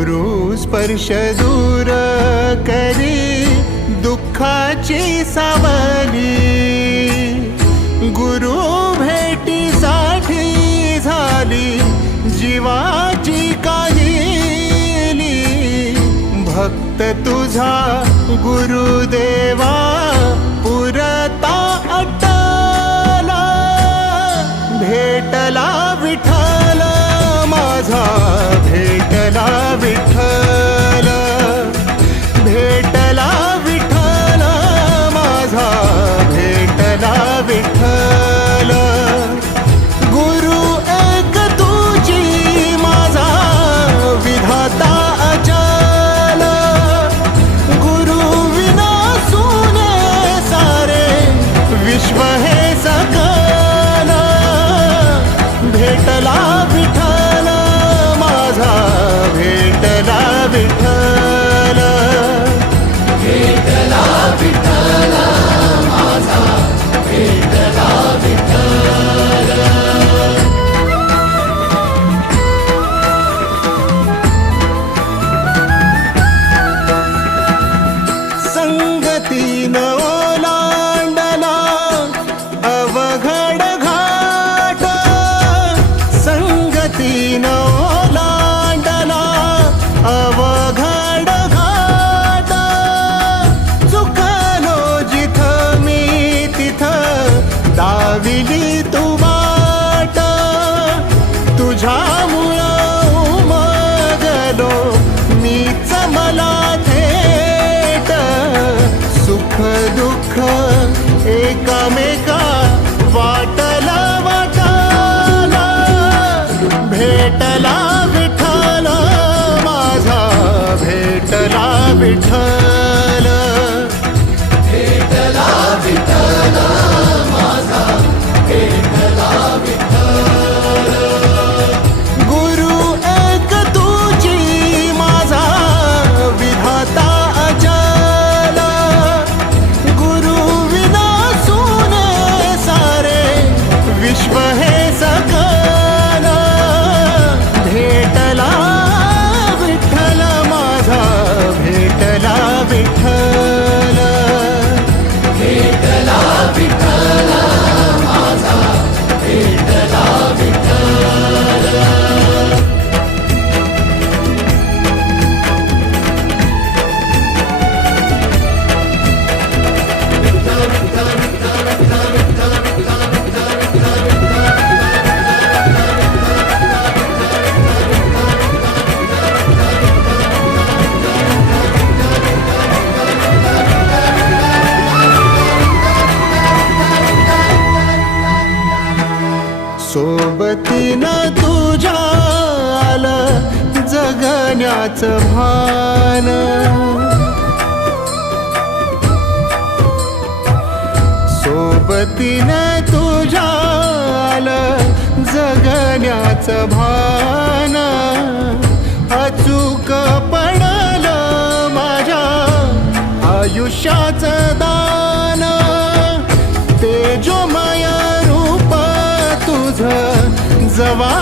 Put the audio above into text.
गुरु स्पर्श दूर करी दुःखाची सावली, गुरु भेटीसाठी झाली जीवाची काहिली। भक्त तुझा गुरुदेवा पुरता अटला, भेटला विठ्ठल माझा, भेटला विठ्ठल, भेटला विठ्ठल माझा, भेटला विठ्ठल। गुरु एक तुझी माझा विधाता अचल, गुरु विना सुने सारे विश्व हे सकल। भेटला विठ्ठल माझा, भेटला विठ्ठल, भेटला विठ्ठल माझा, भेटला विठ्ठल। संगतीन ओलांडला अवघड घाट, संगतीन ओलांडला अवघड घाट। चुकलो जिथं मी तिथं दाविली तू वाट, तुझ्यामुळं उमगलो मीच मला थेट। सुख दुःख एकामेका वाटला वाटाला, भेटला विठ्ठल माझा, भेटला विठ्ठल, भेटला विठ्ठल माझा, भेटला विठ्ठल। गुरु एक तुझी माझा विधाता अचल, गुरु विना सुने सारे विश्व हे सकल। भेटला विठ्ठल माझा, भेटला विठ्ठल, भेटला विठ्ठल माझा, भेटला विठ्ठल। सोबतीनं तुझ्या आलं जगण्याचं भान, सोबतीनं तुझ्या आलं जगण्याचं भान। अचूक पडलं माझ्या आयुष्याचं दान, तेजोमय रूप तुझं जवा